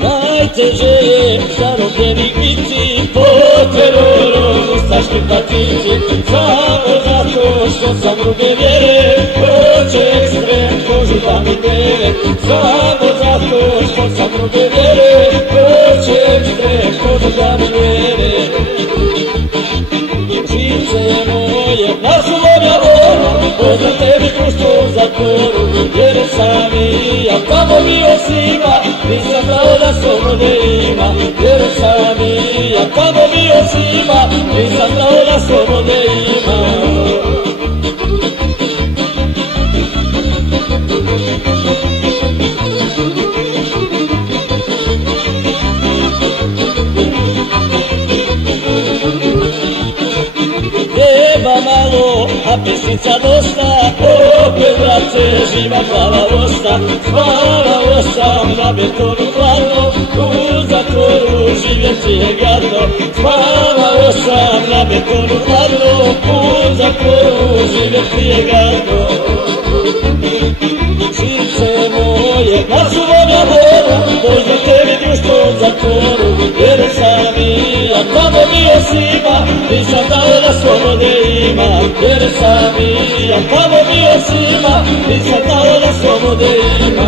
Najteže je zarobljeni biti pod terorom ustaški partijci, samo zato što sam druge vjere, hoće ekstrem kožu da mi dere, samo zato što sam druge vjere, hoće ekstrem kožu da mi dere. Živce moje, našu volja voru, poznam tebi društvo u zatvoru, jer sam i ja tamo bio svima, nisam znao da slobode ima, jer sam i ja tamo bio svima, nisam znao da slobode ima. Treba malo, a pesnica dosta, opet brace, živa glava osta, spavao sam na betonu hladno, u zatvoru živjeti je gadno, spavao sam na betonu hladno, u zatvoru živjeti je gadno. Živce moje, našu volja voru, poznam tebi društvo u zatvoru, jer sam i ja tamo bio svima, nisam znao da slobode ima, jer sam i ja tamo bio svima, nisam znao da slobode ima.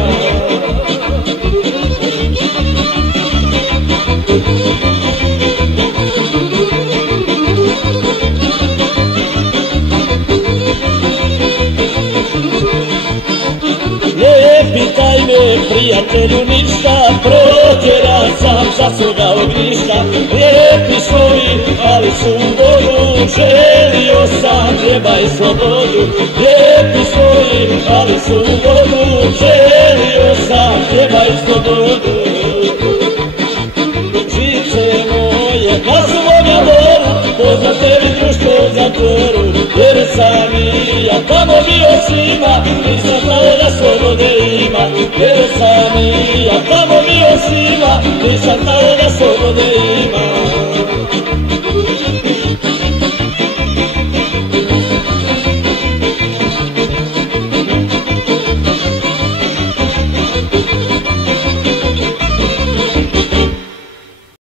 Ne pitaj me, prijatelju, ništa, protjeran sam sa svoga ognjišta. Lijepi svoji, ali su u vodu, želio sam hljeba i slobodu. Lijepi svoji, ali su u vodu, želio sam hljeba i slobodu. Živce moje, našu volja voru, poznam tebi društvo u zatvoru, jer sam i ja tamo bio svima, nisam znao da slobode ima, jer sam i ja tamo bio svima, nisam znao da slobode ima.